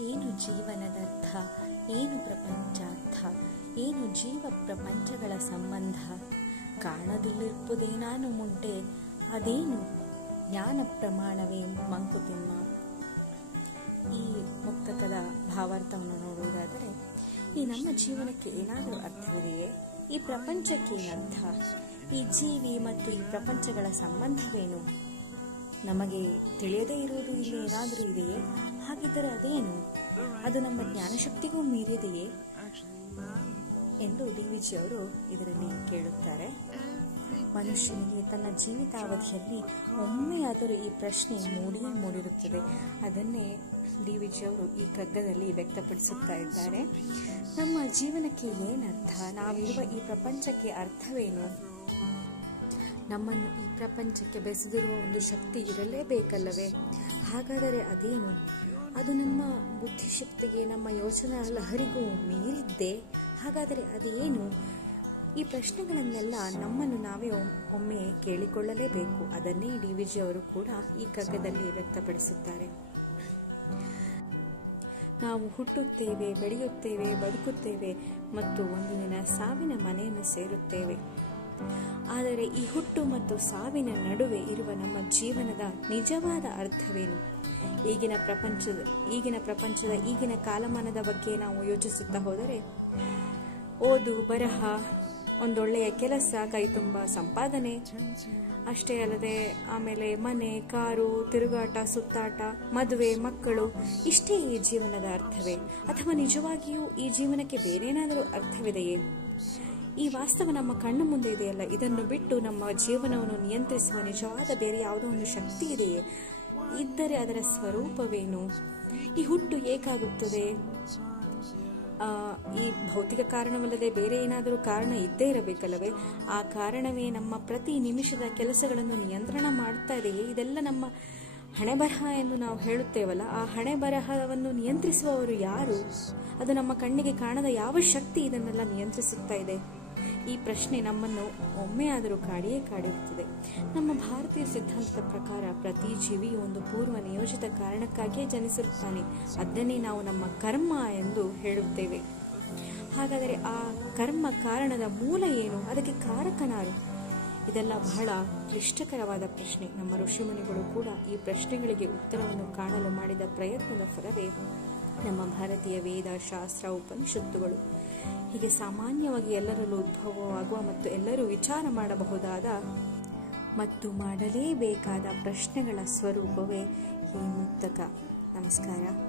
ಏನು ಜೀವನದರ್ಥ, ಏನು ಪ್ರಪಂಚಾರ್ಥ, ಏನು ಜೀವ ಪ್ರಪಂಚಗಳ ಸಂಬಂಧ, ಕಾಣದಿಲ್ಲಿರ್ಪುದೇ ನಾನು ಮುಂಟೆ, ಅದೇನು ಜ್ಞಾನ ಪ್ರಮಾಣವೇ ಮಂಕುತಿಮ್ಮ. ಈ ಮುಕ್ತಕದ ಭಾವಾರ್ಥವನ್ನು ನೋಡುವುದಾದರೆ, ಈ ನಮ್ಮ ಜೀವನಕ್ಕೆ ಏನಾದರೂ ಅರ್ಥವಿದೆಯೇ? ಈ ಪ್ರಪಂಚಕ್ಕೆ ಏನರ್ಥ? ಈ ಜೀವಿ ಮತ್ತು ಈ ಪ್ರಪಂಚಗಳ ಸಂಬಂಧವೇನು? ನಮಗೆ ತಿಳಿಯದೇ ಇರುವುದು ಇಲ್ಲಿ ಏನಾದರೂ ಇದೆಯೇ? ಹಾಗಿದ್ದರೆ ಅದೇನು? ಅದು ನಮ್ಮ ಜ್ಞಾನಶಕ್ತಿಗೂ ಮೀರಿದೆಯೇ ಎಂದು ಡಿ.ವಿ.ಜಿ ಅವರು ಇದರಲ್ಲಿ ಕೇಳುತ್ತಾರೆ. ಮನುಷ್ಯನಿಗೆ ತನ್ನ ಜೀವಿತಾವಧಿಯಲ್ಲಿ ಒಮ್ಮೆಯಾದರೂ ಈ ಪ್ರಶ್ನೆ ಮೂಡಿರುತ್ತದೆ. ಅದನ್ನೇ ಡಿ.ವಿ.ಜಿ ಅವರು ಈ ಕಗ್ಗದಲ್ಲಿ ವ್ಯಕ್ತಪಡಿಸುತ್ತಾ ಇದ್ದಾರೆ. ನಮ್ಮ ಜೀವನಕ್ಕೆ ಏನರ್ಥ? ನಾವಿರುವ ಈ ಪ್ರಪಂಚಕ್ಕೆ ಅರ್ಥವೇನು? ನಮ್ಮನ್ನು ಈ ಪ್ರಪಂಚಕ್ಕೆ ಬೆಸೆದಿರುವ ಒಂದು ಶಕ್ತಿ ಇರಲೇಬೇಕಲ್ಲವೇ? ಹಾಗಾದರೆ ಅದೇನು? ಅದು ನಮ್ಮ ಬುದ್ಧಿಶಕ್ತಿಗೆ, ನಮ್ಮ ಯೋಚನಾ ಲಹರಿಗೂ ಮೀರಿದ್ದೇ? ಹಾಗಾದರೆ ಅದೇನು? ಈ ಪ್ರಶ್ನೆಗಳನ್ನೆಲ್ಲ ನಮ್ಮನ್ನು ನಾವೇ ಒಮ್ಮೆ ಕೇಳಿಕೊಳ್ಳಲೇಬೇಕು. ಅದನ್ನೇ ಡಿ.ವಿ.ಜಿ ಅವರು ಕೂಡ ಈ ಕಗ್ಗದಲ್ಲಿ ವ್ಯಕ್ತಪಡಿಸುತ್ತಾರೆ. ನಾವು ಹುಟ್ಟುತ್ತೇವೆ, ಬೆಳೆಯುತ್ತೇವೆ, ಬದುಕುತ್ತೇವೆ ಮತ್ತು ಒಂದು ದಿನ ಸಾವಿನ ಮನೆಯನ್ನು ಸೇರುತ್ತೇವೆ. ಆದರೆ ಈ ಹುಟ್ಟು ಮತ್ತು ಸಾವಿನ ನಡುವೆ ಇರುವ ನಮ್ಮ ಜೀವನದ ನಿಜವಾದ ಅರ್ಥವೇನು? ಈಗಿನ ಪ್ರಪಂಚದ ಈಗಿನ ಕಾಲಮಾನದ ಬಗ್ಗೆ ನಾವು ಯೋಚಿಸುತ್ತಾ ಹೋದರೆ, ಓದು, ಬರಹ, ಒಂದೊಳ್ಳೆಯ ಕೆಲಸ, ಕೈ ತುಂಬ ಸಂಪಾದನೆ, ಅಷ್ಟೇ ಅಲ್ಲದೆ ಆಮೇಲೆ ಮನೆ, ಕಾರು, ತಿರುಗಾಟ, ಸುತ್ತಾಟ, ಮದುವೆ, ಮಕ್ಕಳು, ಇಷ್ಟೇ ಈ ಜೀವನದ ಅರ್ಥವೇ? ಅಥವಾ ನಿಜವಾಗಿಯೂ ಈ ಜೀವನಕ್ಕೆ ಬೇರೇನಾದರೂ ಅರ್ಥವಿದೆಯೇ? ಈ ವಾಸ್ತವ ನಮ್ಮ ಕಣ್ಣು ಮುಂದೆ ಇದೆಯಲ್ಲ, ಇದನ್ನು ಬಿಟ್ಟು ನಮ್ಮ ಜೀವನವನ್ನು ನಿಯಂತ್ರಿಸುವ ನಿಜವಾದ ಬೇರೆ ಯಾವುದೋ ಒಂದು ಶಕ್ತಿ ಇದೆಯೇ? ಇದ್ದರೆ ಅದರ ಸ್ವರೂಪವೇನು? ಈ ಹುಟ್ಟು ಏಕಾಗುತ್ತದೆ? ಈ ಭೌತಿಕ ಕಾರಣವಲ್ಲದೆ ಬೇರೆ ಏನಾದರೂ ಕಾರಣ ಇದ್ದೇ ಇರಬೇಕಲ್ಲವೇ? ಆ ಕಾರಣವೇ ನಮ್ಮ ಪ್ರತಿ ನಿಮಿಷದ ಕೆಲಸಗಳನ್ನು ನಿಯಂತ್ರಣ ಮಾಡ್ತಾ ಇದೆಯೇ? ಇದೆಲ್ಲ ನಮ್ಮ ಹಣೆ ಬರಹ ಎಂದು ನಾವು ಹೇಳುತ್ತೇವಲ್ಲ, ಆ ಹಣೆ ಬರಹವನ್ನು ನಿಯಂತ್ರಿಸುವವರು ಯಾರು? ಅದು ನಮ್ಮ ಕಣ್ಣಿಗೆ ಕಾಣದ ಯಾವ ಶಕ್ತಿ ಇದನ್ನೆಲ್ಲ ನಿಯಂತ್ರಿಸುತ್ತಾ ಇದೆ? ಈ ಪ್ರಶ್ನೆ ನಮ್ಮನ್ನು ಒಮ್ಮೆಯಾದರೂ ಕಾಡಿರುತ್ತದೆ. ನಮ್ಮ ಭಾರತೀಯ ಸಿದ್ಧಾಂತದ ಪ್ರಕಾರ ಪ್ರತಿ ಜೀವಿಯು ಒಂದು ಪೂರ್ವ ನಿಯೋಜಿತ ಕಾರಣಕ್ಕಾಗಿಯೇ ಜನಿಸಿರುತ್ತಾನೆ. ಅದನ್ನೇ ನಾವು ನಮ್ಮ ಕರ್ಮ ಎಂದು ಹೇಳುತ್ತೇವೆ. ಹಾಗಾದರೆ ಆ ಕರ್ಮ ಕಾರಣದ ಮೂಲ ಏನು? ಅದಕ್ಕೆ ಕಾರಕನಾರು? ಇದೆಲ್ಲ ಬಹಳ ಕ್ಲಿಷ್ಟಕರವಾದ ಪ್ರಶ್ನೆ. ನಮ್ಮ ಋಷಿಮುನಿಗಳು ಕೂಡ ಈ ಪ್ರಶ್ನೆಗಳಿಗೆ ಉತ್ತರವನ್ನು ಕಾಣಲು ಮಾಡಿದ ಪ್ರಯತ್ನದ ಫಲವೇ ನಮ್ಮ ಭಾರತೀಯ ವೇದ, ಶಾಸ್ತ್ರ, ಉಪನಿಷತ್ತುಗಳು. ಹೀಗೆ ಸಾಮಾನ್ಯವಾಗಿ ಎಲ್ಲರಲ್ಲೂ ಉದ್ಭವವಾಗುವ ಮತ್ತು ಎಲ್ಲರೂ ವಿಚಾರ ಮಾಡಬಹುದಾದ ಮತ್ತು ಮಾಡಲೇಬೇಕಾದ ಪ್ರಶ್ನೆಗಳ ಸ್ವರೂಪವೇ ಈ ಮುಕ್ತಕ. ನಮಸ್ಕಾರ.